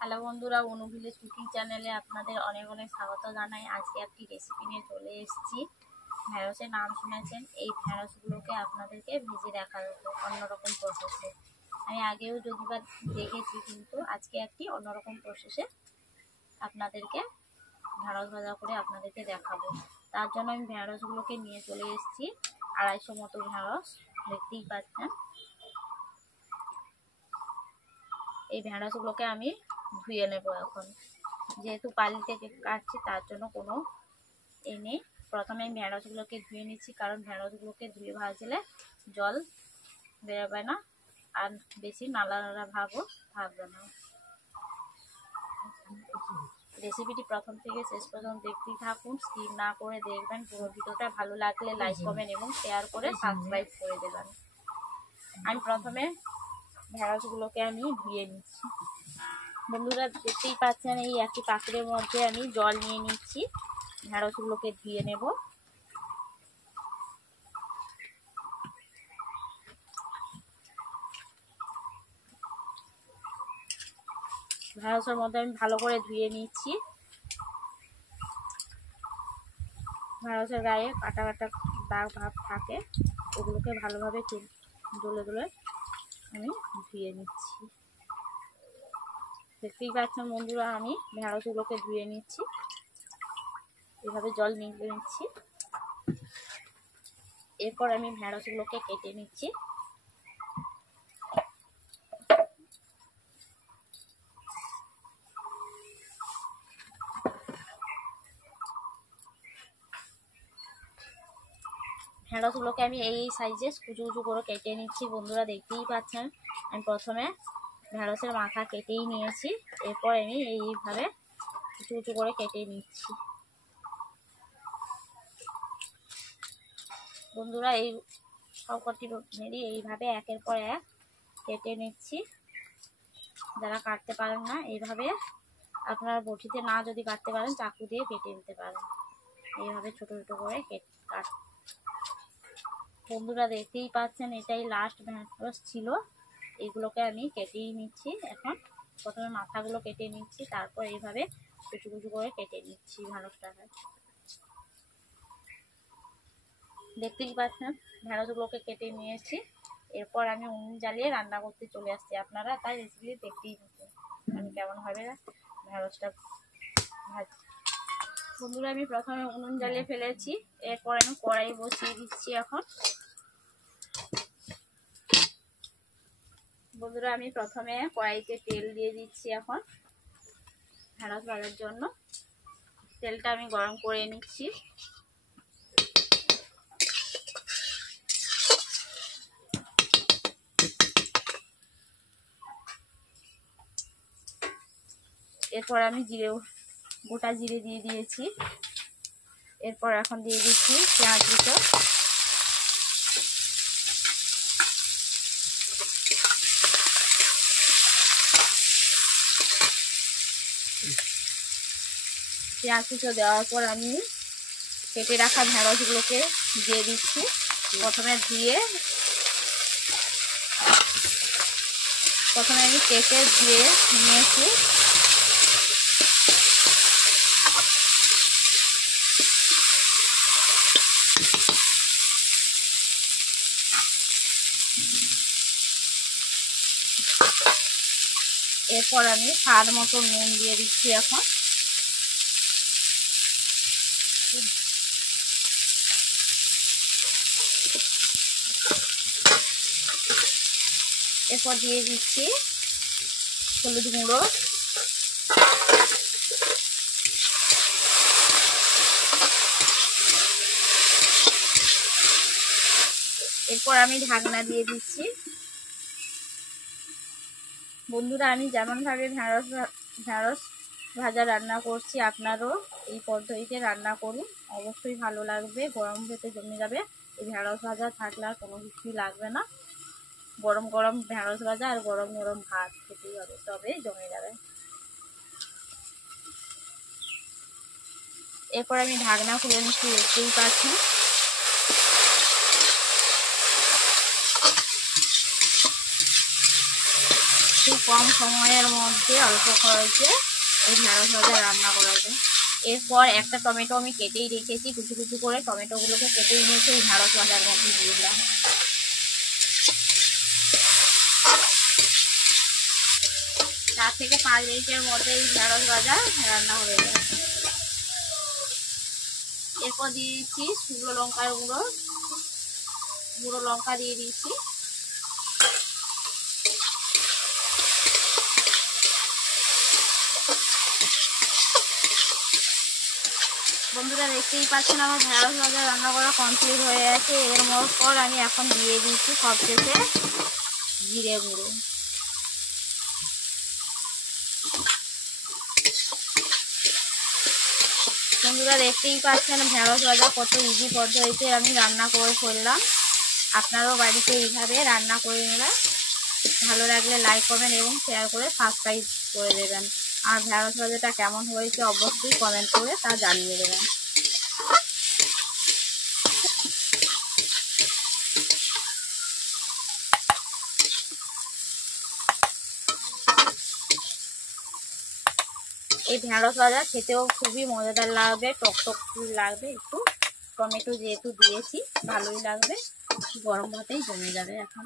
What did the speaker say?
Hello বন্ধুরা, অনু village cooking চ্যানেলে আপনাদের অনেক অনেক স্বাগত জানাই। আজকে একটি রেসিপি নিয়ে চলে এসেছি। ঢ্যাঁড়সের নাম শুনেছেন। এই ঢ্যাঁড়সগুলোকে আপনাদেরকে ভেজে দেখা দেবো অন্যরকম প্রসেসে। আমি আগেও যদিবার দেখেছি, কিন্তু আজকে একটি অন্যরকম প্রসেসে আপনাদেরকে ঢ্যাঁড়স ভাজা করে আপনাদেরকে দেখাবো। তার জন্য আমি ঢ্যাঁড়সগুলোকে নিয়ে চলে এসেছি। 250 মতো ঢ্যাঁড়স, দেখতেই পাচ্ছেন। এই ঢ্যাঁড়সগুলোকে আমি ধুয়ে নেব এখন। যেহেতু পালি থেকে কাটছি, তার জন্য কোনো নেই। প্রথমে আমি ঢ্যাঁড়সগুলোকে ধুয়ে নিচ্ছি, কারণ ঢ্যাঁড়সগুলোকে ধুয়ে ভাজলে জল বেরোবে না আর বেশি নালা নালা ভাবও থাকবে না। রেসিপিটি প্রথম থেকে শেষ পর্যন্ত দেখতেই থাকুন, স্কিপ না করে দেখবেন। পুরো ভিডিওটা ভালো লাগলে লাইক কমেন্ট এবং শেয়ার করে সাবস্ক্রাইব করে দেবেন। আমি প্রথমে ঢ্যাঁড়সগুলোকে আমি ধুয়ে নিচ্ছি। বন্ধুরা দেখতেই পাচ্ছেন, এই একটি পাত্রের মধ্যে আমি জল নিয়ে নিচ্ছি। ঢ্যাঁড়সগুলোকে ধুয়ে নেব। ঢ্যাঁড়সের মধ্যে আমি ভালো করে ধুয়ে নিচ্ছি। ঢ্যাঁড়সের গায়ে কাটা কাটা দাগ ভাব থাকে, ওগুলোকে ভালোভাবে ডলে ডলে আমি ধুয়ে নিচ্ছি। দেখতেই পাচ্ছেন বন্ধুরা, আমি ঢ্যাঁড়সগুলোকে ধুয়ে নিচ্ছি, এভাবে জল নিয়ে নিচ্ছি। এরপর আমি ঢ্যাঁড়সগুলোকে কেটে নিচ্ছি। ঢ্যাঁড়সগুলোকে আমি এই সাইজে কুচু কুচু করে কেটে নিচ্ছি। বন্ধুরা দেখতেই পাচ্ছেন, আমি প্রথমে ঢ্যাঁড়সের মাথা কেটেই নিয়েছি। এরপর আমি এইভাবে কুচু কুচু করে কেটে নিচ্ছি। বন্ধুরা এই সব কটি মেরি এইভাবে একের পর এক কেটে নিচ্ছি। যারা কাটতে পারেন না, এইভাবে আপনারা বটিতে না যদি কাটতে পারেন, চাকু দিয়ে কেটে নিতে পারেন। এইভাবে ছোট ছোট করে কাট। বন্ধুরা দেখতেই পাচ্ছেন, এটাই লাস্ট ঢ্যাঁড়স ছিল। এইগুলোকে আমি কেটেই নিচ্ছি। এখন প্রথমে মাথাগুলো কেটে নিচ্ছি, তারপর এইভাবে কুচু কুচু করে কেটে নিচ্ছি ঢ্যাঁড়সটাকে। দেখতেই পাচ্ছেন ঢ্যাঁড়সগুলোকে কেটে নিয়েছি। এরপর আমি উনুন জ্বালিয়ে রান্না করতে চলে আসছি। আপনারা তাই রেসিপি দেখতেই থাকুন আমি কেমনভাবে ঢ্যাঁড়সটা ভাজি। বন্ধুরা আমি প্রথমে উনুন জ্বালিয়ে ফেলেছি। এরপর আমি কড়াই বসিয়ে দিচ্ছি। এখন বন্ধুরা আমি প্রথমে কড়াইতে তেল দিয়ে দিচ্ছি। এখন ঢ্যাঁড়স ভাজার জন্য তেলটা আমি গরম করে নিচ্ছি। এরপর আমি গোটা জিরে দিয়ে দিয়েছি। এরপর এখন দিয়ে দিচ্ছি পেঁয়াজ কুচো। পেঁয়াজ কুচো দেওয়ার পর আমি কেটে রাখা ঢ্যাঁড়সগুলোকে দিয়ে দিচ্ছি। প্রথমে আমি কেটে দিয়ে নিয়েছি। এরপর আমি স্বাদ মতো নুন দিয়ে দিচ্ছি। এখন এরপর দিয়ে দিচ্ছি হলুদ গুঁড়ো। এরপর আমি ঢাকনা দিয়ে দিচ্ছি। বন্ধুরা আমি যেমনভাবে ঢ্যাঁড়স ভাজা রান্না করছি, আপনারাও এই পদ্ধতিতে রান্না করুন, অবশ্যই ভালো লাগবে। গরম ভাতে জমে যাবে। এই ঢ্যাঁড়স ভাজা থাকলে আর কোনো কিছুই লাগবে না। গরম গরম ঢ্যাঁড়স ভাজা আর গরম গরম ভাত খেতেই হবে, তবে জমে যাবে। এরপর আমি ঢাকনা খুলে নিচ্ছি। দেখতেই পাচ্ছি ঠিক কম সময়ের মধ্যে অল্প খরচে এই ঢেঁড়স ভাজা রান্না করা যায়। এরপর একটা টমেটো আমি কেটেই রেখেছি, কুচি কুচি করে টমেটোগুলোকে কেটেই নিয়েছি, এই ঢেঁড়স ভাজার মধ্যে দিয়ে দিলাম। 4 থেকে 5 মিনিটের মধ্যে এই ঢেঁড়স ভাজা রান্না হয়ে যাবে। এরপর দিয়ে দিচ্ছি শুকনো লঙ্কার গুঁড়ো লঙ্কা দিয়ে দিচ্ছি। বন্ধুরা দেখতেই পাচ্ছেন আমার ঢেঁড়স ভাজা রান্না করা কমপ্লিট হয়ে গেছে। এর পর আমি এখন দিয়ে দিচ্ছি সবশেষে জিরে গুঁড়ো। বন্ধুরা দেখতেই পাচ্ছেন ঢেঁড়স ভাজা কত ইজি পদ্ধতিতে আমি রান্না করে ফেললাম। আপনারাও বাড়িতে এইভাবে রান্না করে নেবেন। ভালো লাগলে লাইক করবেন এবং শেয়ার করে সাবস্ক্রাইব করে দেবেন। আর ঢেঁড়স ভাজাটা কেমন হয়েছে অবশ্যই কমেন্ট করে তা জানিয়ে দেবেন। এই ঢেঁড়স ভাজা খেতেও খুবই মজাদার লাগবে, টকটক লাগবে, একটু টমেটো যেহেতু দিয়েছি ভালোই লাগবে, গরম ভাতেই জমে যাবে এখন।